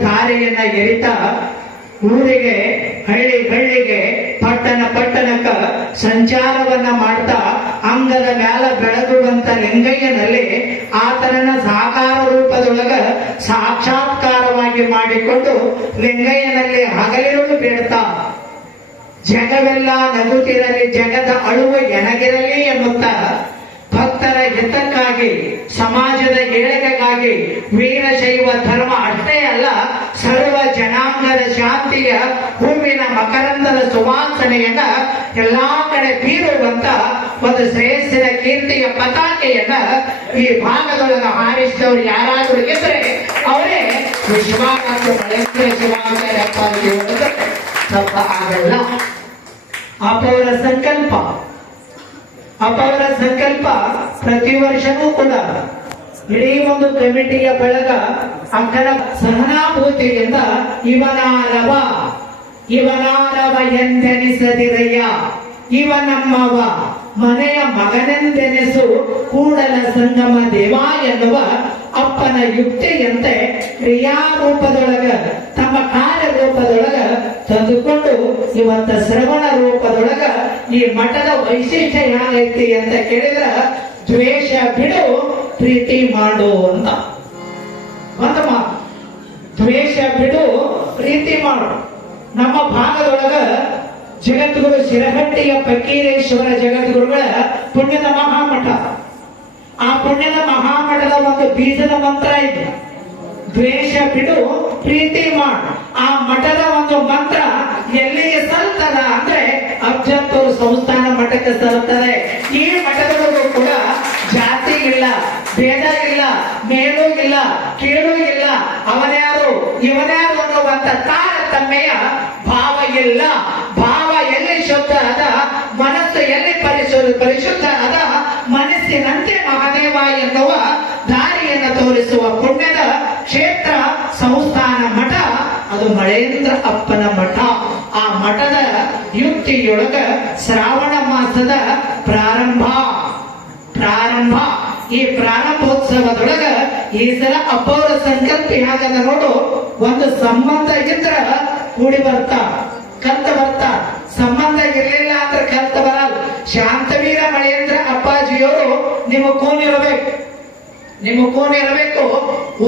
ಧಾರೆಯನ್ನ ಎರಿತಾ ಊರಿಗೆ, ಹಳ್ಳಿ ಹಳ್ಳಿಗೆ ಪಟ್ಟಣ ಪಟ್ಟಣಕ್ಕ ಸಂಚಾರವನ್ನ ಮಾಡ್ತಾ ಅಂಗದ ಮ್ಯಾಲ ಬೆಳಗುವಂತ ಲಿಂಗಯ್ಯನಲ್ಲಿ ಆತನನ್ನ ಸಾಕಾರ ರೂಪದೊಳಗ ಸಾಕ್ಷಾತ್ಕಾರವಾಗಿ ಮಾಡಿಕೊಂಡು ಲಿಂಗಯ್ಯನಲ್ಲಿ ಹಗಲಿರುಳು ಬೇಡ್ತಾ ಜಗವೆಲ್ಲ ನಗುತ್ತಿರಲಿ, ಜಗದ ಅಳುವ ಎನಗಿರಲಿ ಎನ್ನುತ್ತಾ ಭಕ್ತರ ಹಿತಕ್ಕಾಗಿ, ಸಮಾಜದ ಏಳಿಗೆಗಾಗಿ ವೀರಶೈವ ಧರ್ಮ ಅಷ್ಟೇ ಅಲ್ಲ, ಸರ್ವ ಜನಾಂಗದ ಶಾಂತಿಯ ಹೂವಿನ ಮಕರಂದದ ಸುವಾಸನೆಯನ್ನ ಎಲ್ಲಾ ಕಡೆ ಬೀರುವಂತ ಒಂದು ಶ್ರೇಯಸ್ಸಿನ ಕೀರ್ತಿಯ ಪತಾಕೆಯನ್ನ ಈ ಭಾಗದೊಳಗ ಹಾರಿಸಿದವರು ಯಾರಾದರೂ ಇದ್ರೆ ಅವರೇ ತಪ್ಪ ಆಗಲ್ಲ. ಅಪವರ ಸಂಕಲ್ಪ. ಅಪವರ ಸಂಕಲ್ಪ ಪ್ರತಿ ವರ್ಷವೂ ಕೂಡ ಇಡೀ ಒಂದು ಕಮಿಟಿಯ ಬಳಗ ಅಕ್ಕನ ಸಹನಾಭೂತಿಯಿಂದ ಇವನಾರವ ಇವನಾರವ ಎಂದೆನಿಸದಿರಯ್ಯ, ಇವ ನಮ್ಮವ. ಮನೆಯ ಮಗನೆಂದೆನೆಸು ಕೂಡಲ ಸಂಗಮ ದೇವ ಎನ್ನುವ ಅಪ್ಪನ ಯುಕ್ತಿಯಂತೆ ಕ್ರಿಯಾರೂಪದೊಳಗ, ತಮ್ಮ ಕಾರ್ಯರೂಪದೊಳಗ ತಂದುಕೊಂಡು ಇವಂತ ಶ್ರವಣ ರೂಪದೊಳಗ ಈ ಮಠದ ವೈಶಿಷ್ಟ್ಯ ಏನೈತಿ ಅಂತ ಕೇಳಿದ್ರ, ದ್ವೇಷ ಬಿಡು, ಪ್ರೀತಿ ಮಾಡು ಅಂತ. ಮಾತು ದ್ವೇಷ ಬಿಡು, ಪ್ರೀತಿ ಮಾಡು. ನಮ್ಮ ಭಾಗದೊಳಗ ಜಗದ್ಗುರು ಶಿರಹಟ್ಟಿಯ ಫಕ್ಕೀರೇಶ್ವರ ಜಗದ್ಗುರುಗಳ ಪುಣ್ಯದ ಮಹಾಮಠ. ಆ ಪುಣ್ಯದ ಮಹಾಮಠದ ಒಂದು ಬೀಜದ ಮಂತ್ರ ಇದೆ. ದ್ವೇಷ ಬಿಡು, ಪ್ರೀತಿ ಮಾಡು. ಆ ಮಠದ ಒಂದು ಮಂತ್ರ ಎಲ್ಲಿಗೆ ಸಲ್ತದ ಅಂದ್ರೆ ಅಬ್ಜತ್ತೂರು ಸಂಸ್ಥಾನ ಮಠಕ್ಕೆ ಸಲ್ತದೆ. ಈ ಮಠದೊಳಗೂ ಕೂಡ ಜಾತಿ ಇಲ್ಲ, ಭೇದ ಇಲ್ಲ, ಮೇಲೂ ಇಲ್ಲ, ಕೀಳು ಇಲ್ಲ. ಅವನ್ಯಾರು, ಇವನ್ಯಾರು ಅನ್ನುವಂತ ತಾರತಮ್ಯ ಭಾವ ಇಲ್ಲ. ಭಾವ ಎಲ್ಲಿ ಶುದ್ಧ ಅದ ಮನಸ್ಸು ಎಲ್ಲಿ ಪರಿಶುದ್ಧ ಪರಿಶುದ್ಧ ಅದ ಮನಸ್ಸಿನಂತೆ ಮಹಾದೇವ ಎನ್ನುವ ದಾರಿಯನ್ನು ತೋರಿಸುವ ಪುಣ್ಯದ ಕ್ಷೇತ್ರ ಸಂಸ್ಥಾನ ಮಠ, ಅದು ಮಳೇಂದ್ರ ಅಪ್ಪನ ಮಠ. ಆ ಮಠದ ಯುಕ್ತಿಯೊಳಗ ಶ್ರಾವಣ ಮಾಸದ ಪ್ರಾರಂಭ. ಪ್ರಾರಂಭ. ಈ ಪ್ರಾರಂಭೋತ್ಸವದೊಳಗ ಈ ಸಲ ಅಪ್ಪವರ ಸಂಕಲ್ಪ ಹೇಗದ ನೋಡು, ಒಂದು ಸಂಬಂಧ ಇದ್ರ ಕೂಡಿ ಬರ್ತಾ, ಕಂತ ಬರ್ತಾ. ಇರ್ಲಿಲ್ಲ ಅಂದ್ರೆ ಕಲ್ತ ಬರಲ್ಲ. ಶಾಂತವೀರ ಮಳೆಯಂದ್ರ ಅಪ್ಪಾಜಿಯವರು ನಿಮ್ಮ ಕೋನ್ ಇರಬೇಕು. ನಿಮ್ಮ ಕೋನ್ ಇರಬೇಕು.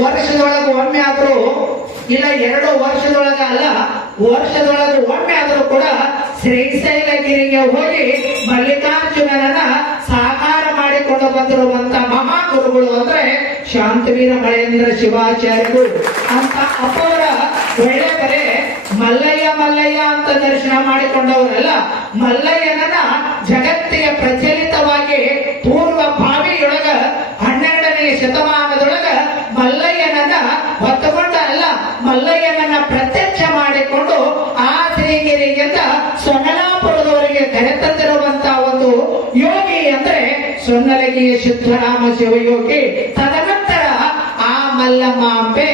ವರ್ಷದೊಳಗೆ ಒಮ್ಮೆ ಆದರೂ, ಇಲ್ಲ ಎರಡು ವರ್ಷದೊಳಗ ಅಲ್ಲ, ವರ್ಷದೊಳಗೆ ಒಮ್ಮೆ ಆದರೂ ಕೂಡ ಶ್ರೀಶೈಲಗಿರಿಗೆ ಹೋಗಿ ಮಲ್ಲಿಕಾರ್ಜುನನ ಸಾಕಾರ ಮಾಡಿಕೊಂಡು ಬಂದಿರುವಂತ ಮಹಾಗುರುಗಳು ಅಂದ್ರೆ ಶಾಂತವೀರ ಮಳೇಂದ್ರ ಶಿವಾಚಾರ್ಯರು. ಅಂತ ಅಪ್ಪವರ ಒಳ್ಳೆ ಬರೇ ಮಲ್ಲಯ್ಯ ಮಲ್ಲಯ್ಯ ಅಂತ ದರ್ಶನ ಮಾಡಿಕೊಂಡವರೆಲ್ಲ, ಮಲ್ಲಯ್ಯನನ್ನ ಜಗತ್ತಿಗೆ ಪ್ರಚಲಿತವಾಗಿ ಪೂರ್ವ ಭಾವಿಯೊಳಗ, ಹನ್ನೆರಡನೇ ಶತಮಾನದೊಳಗ ಮಲ್ಲಯ್ಯನನ್ನ ಹೊತ್ತುಕೊಂಡ ಅಲ್ಲ ಮಲ್ಲಯ್ಯನನ್ನ ಪ್ರತ್ಯಕ್ಷ ಮಾಡಿಕೊಂಡು ಆ ಶ್ರೀಗಿರಿಗಿಂತ ಸೊನ್ನಲಾಪುರದವರಿಗೆ ಕರೆತಂದಿರುವಂತ ಒಂದು ಯೋಗಿ ಅಂದ್ರೆ ಸೊನ್ನಲಗಿಯ ಶುದ್ಧರಾಮ ಶಿವಯೋಗಿ. ತದನಂತರ ಆ ಮಲ್ಲಮಾಂಬೆ,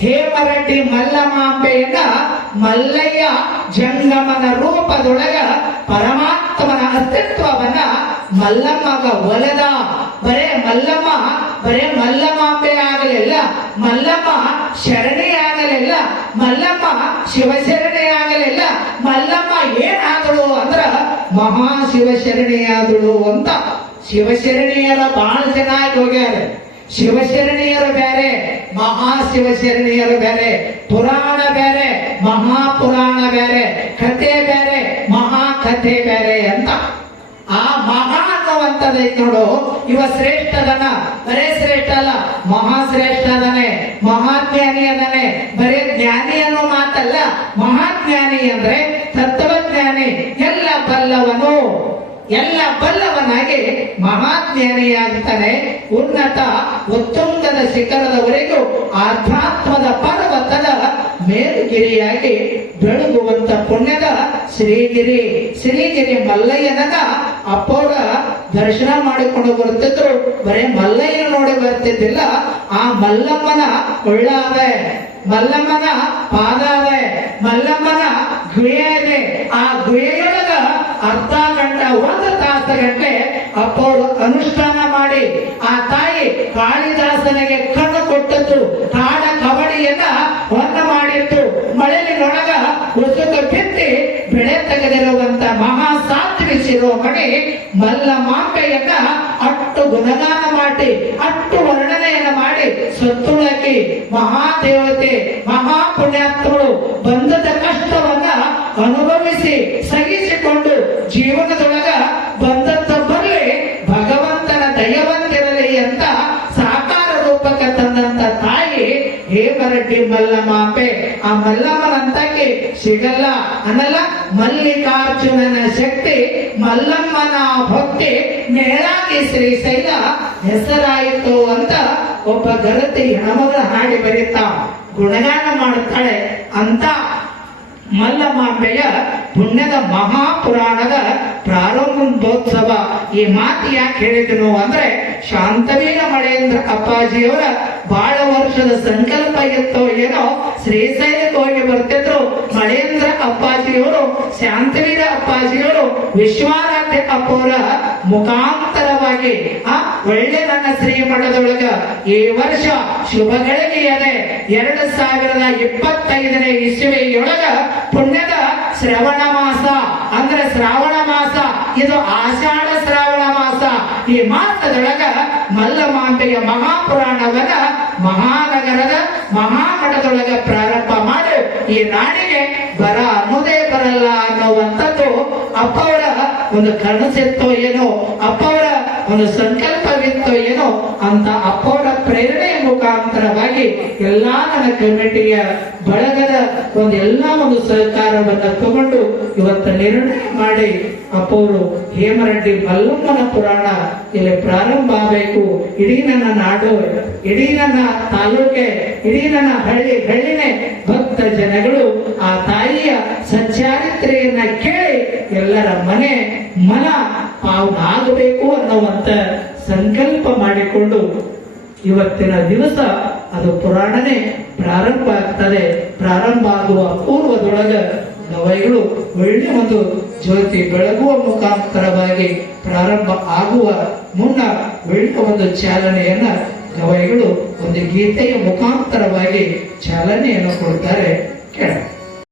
ಹೇಮರೆಡ್ಡಿ ಮಲ್ಲಮಾಂಬೆಯನ್ನ ಮಲ್ಲಯ್ಯ ಜಂಗಮನ ರೂಪದೊಳಗ ಪರಮಾತ್ಮನ ಅಸ್ತಿತ್ವವನ್ನ ಮಲ್ಲಮ್ಮಗ ಒಲದ. ಬರೇ ಮಲ್ಲಮ್ಮ, ಬರೇ ಮಲ್ಲಮಾಂಬೆ ಆಗಲಿಲ್ಲ ಮಲ್ಲಮ್ಮ ಶರಣಿ ಆಗಲಿಲ್ಲ ಮಲ್ಲಮ್ಮ ಶಿವಶರಣಿ ಆಗಲಿಲ್ಲ ಮಲ್ಲಮ್ಮ ಏನಾದಳು ಅಂದ್ರ ಮಹಾ ಶಿವಶರಣಿಯಾದಳು ಅಂತ ಶಿವಶರಣಿಯರ ಬಹಳ ಚೆನ್ನಾಗಿ ಹೋಗ್ಯಾರ. ಶಿವಶರಣೀಯರು ಬೇರೆ ಮಹಾ ಶಿವಶರಣೀಯರು ಬೇರೆ, ಪುರಾಣ ಬೇರೆ, ಮಹಾಪುರಾಣ ಬೇರೆ, ಕಥೆ ಬೇರೆ ಮಹಾ ಕಥೆ ಬೇರೆ ಅಂತ. ಆ ಮಹಾ ನೋಡು, ಇವ ಶ್ರೇಷ್ಠ ಅದನ ಬರೇ ಶ್ರೇಷ್ಠ ಅಲ್ಲ ಮಹಾ ಶ್ರೇಷ್ಠದನೆ ಮಹಾಜ್ಞಾನಿ ಅದನೆ, ಬರೇ ಜ್ಞಾನಿ ಅನ್ನೋ ಮಾತಲ್ಲ, ಮಹಾಜ್ಞಾನಿ ಅಂದ್ರೆ ತತ್ವಜ್ಞಾನಿ, ಎಲ್ಲ ಬಲ್ಲವನು. ಎಲ್ಲ ಬಲ್ಲವನಾಗಿ ಮಹಾಜ್ಞಾನಿಯಾಗ್ತಾನೆ ಉನ್ನತ ಉತ್ತುಂಗದ ಶಿಖರದವರೆಗೂ ಆಧ್ಯಾತ್ಮದ ಪರ್ವತದ ಮೇಲುಗಿರಿಯಾಗಿ ಬೆಳಗುವಂತ ಪುಣ್ಯದ ಶ್ರೀಗಿರಿ ಶ್ರೀಗಿರಿ ಮಲ್ಲಯ್ಯನದ ಅಪ್ಪೋರ ದರ್ಶನ ಮಾಡಿಕೊಂಡು ಬರುತ್ತಿದ್ರು. ಬರೇ ಮಲ್ಲಯ್ಯನ ನೋಡಿ ಬರ್ತಿದ್ದಿಲ್ಲ ಆ ಮಲ್ಲಮ್ಮನ ಕೊಳ್ಳಾವೆ. ಮಲ್ಲಮ್ಮನ ಪಾದ ಮಲ್ಲಮ್ಮನ ಗುಹೆ ಇದೆ ಆ ಗುಹೆಯೊಳಗ ಅರ್ಧ ಗಂಟೆ, ಒಂದು ತಾಸು ಗಂಟೆ ಅಪ್ಪವರು ಅನುಷ್ಠಾನ ಮಾಡಿ, ಆ ತಾಯಿ ಕಾಳಿದಾಸನಿಗೆ ಕಣ್ಣು ಕೊಟ್ಟದ್ದು, ಕಾಡ ಕಬಡಿಯನ್ನ ಹೊನ್ನ ಮಾಡಿತ್ತು. ಮಳೆಯೊಳಗ ಉಸುಕ ಬಿತ್ತಿ ಬೆಳೆ ತೆಗೆದಿರುವಂತ ಮಹಾ ಸಾತ್ವಿಸಿರೋ ಮಣಿ ಮಲ್ಲಮಾಂಬೆಯನ್ನ ಅಟ್ಟು ಗುಣಗಾನ ಮಾಡಿ ಸತ್ತುಳಕಿ ಮಹಾದೇವತೆ, ಮಹಾಪುಣ್ಯಾತ್ಮರು ಬಂಧದ ಕಷ್ಟವನ್ನ ಅನುಭವಿಸಿ, ಸಹಿಸಿಕೊಂಡು ಜೀವನದೊಳಗ ಬಂದದ್ದು ಬರಲಿ ಭಗವಂತನ ದಯವಂತಿರಲಿ ಅಂತ ಸಾಕಾರ ರೂಪಕ ತಂದಂತ ತಾಯಿ ಹೇಮರಡ್ಡಿ ಮಲ್ಲಮಾಪೆ. ಆ ಮಲ್ಲಮ್ಮನಂತಕ್ಕೆ ಸಿಗಲ್ಲ. ಅನ್ನಲ್ಲ, ಮಲ್ಲಿಕಾರ್ಜುನನ ಶಕ್ತಿ, ಮಲ್ಲಮ್ಮನ ಭಕ್ತಿ ಮೇಳಾಗಿ ಶ್ರೀಶೈಲ ಹೆಸರಾಯಿತು ಅಂತ ಒಬ್ಬ ಗರತಿ ಹೆಣಮಗ ಹಾಡಿ ಬರೀತಾ ಗುಣಗಾನ ಮಾಡುತ್ತಾಳೆ ಅಂತ ಮಲ್ಲಮಾಂಬೆಯ ಪುಣ್ಯದ ಮಹಾಪುರಾಣದ ಪ್ರಾರಂಭೋತ್ಸವ ಈ ಮಾತು ಯಾಕೆ ಹೇಳಿದನು ಅಂದ್ರೆ, ಶಾಂತವೀರ ಮಳೇಂದ್ರ ಅಪ್ಪಾಜಿಯವರ ಬಹಳ ವರ್ಷದ ಸಂಕಲ್ಪ ಇತ್ತೋ ಏನೋ ಶ್ರೀಶೈಲಕ್ಕೆ ಹೋಗಿ ಬರ್ತಿದ್ರು. ಮಳೇಂದ್ರ ಅಪ್ಪಾಜಿಯವರು, ಶಾಂತವೀರ ಅಪ್ಪಾಜಿಯವರು ವಿಶ್ವಾರಾಧ್ಯ ಅಪ್ಪವರ ಮುಖಾಂತರವಾಗಿ ಆ ಒಳ್ಳೆ ನನ್ನ ಶ್ರೀಮಠದೊಳಗ ಈ ವರ್ಷ ಶುಭಗಳಿಗೆಯದೆ ಎರಡು ಸಾವಿರದ ಇಪ್ಪತ್ತೈದನೇ ಇಸುವೆಯೊಳಗ ಪುಣ್ಯದ ಶ್ರವಣ ಮಾಸ. ಅಂದ್ರೆ ಶ್ರಾವಣ ಮಾಸ. ಇದು ಆಷಾಢ ಶ್ರಾವಣ ಮಾಸ. ಈ ಮಾಸದೊಳಗ ಮಲ್ಲಮಾಂಬೆಯ ಮಹಾಪುರಾಣವನ್ನ ಮಹಾನಗರದ ಮಹಾಮಠದೊಳಗ ಪ್ರಾರಂಭ ಮಾಡಿ ಈ ನಾಡಿಗೆ ಬರ ಅನ್ನೋದೇ ಬರಲ್ಲ ಅನ್ನುವಂಥದ್ದು ಅಪ್ಪವರ ಒಂದು ಕನಸೆತ್ತೋ ಏನೋ ಅಪ್ಪವರ ಒಂದು ಸಂಕಲ್ಪವಿತ್ತೋ ಏನೋ ಅಂತ ಅಪ್ಪವರ ಪ್ರೇರಣೆಯ ಮುಖಾಂತರವಾಗಿ ಎಲ್ಲಾ ನನ್ನ ಕಮಿಟಿಯ ಬಳಗದ ಒಂದು ಎಲ್ಲಾ ಒಂದು ಸಹಕಾರವನ್ನು ತಗೊಂಡು ಇವತ್ತು ನಿರ್ಣಯ ಮಾಡಿ ಅಪ್ಪೋರು ಹೇಮರೆಡ್ಡಿ ಮಲ್ಲಮ್ಮನ ಪುರಾಣ ಇಲ್ಲಿ ಪ್ರಾರಂಭ ಆಗಬೇಕು. ಇಡೀ ನನ್ನ ನಾಡು, ಇಡೀ ನನ್ನ ತಾಲೂಕೆ, ಇಡೀ ನನ್ನ ಹಳ್ಳಿ ಹಳ್ಳಿನೇ ಭಕ್ತ ಜನಗಳು ಆ ತಾಯಿಯ ಸಚ್ಚಾರಿತ್ರೆಯನ್ನ ಕೇಳಿ ಎಲ್ಲರ ಮನೆ ಮನ ಪಾವನಾಗಬೇಕು ಅನ್ನುವಂತ ಸಂಕಲ್ಪ ಮಾಡಿಕೊಂಡು ಇವತ್ತಿನ ದಿವಸ ಅದು ಪುರಾಣನೇ ಪ್ರಾರಂಭ ಆಗ್ತದೆ. ಪ್ರಾರಂಭ ಆಗುವ ಪೂರ್ವದೊಳಗ ಗವೈಗಳು ಒಳ್ಳೆ ಒಂದು ಜ್ಯೋತಿ ಬೆಳಗುವ ಮುಖಾಂತರವಾಗಿ ಪ್ರಾರಂಭ ಆಗುವ ಮುನ್ನ ಒಳ್ಳೆ ಒಂದು ಚಾಲನೆಯನ್ನ ಗವೈಗಳು ಒಂದು ಗೀತೆಯ ಮುಖಾಂತರವಾಗಿ ಚಾಲನೆಯನ್ನು ಕೊಡ್ತಾರೆ. ಕೇಳ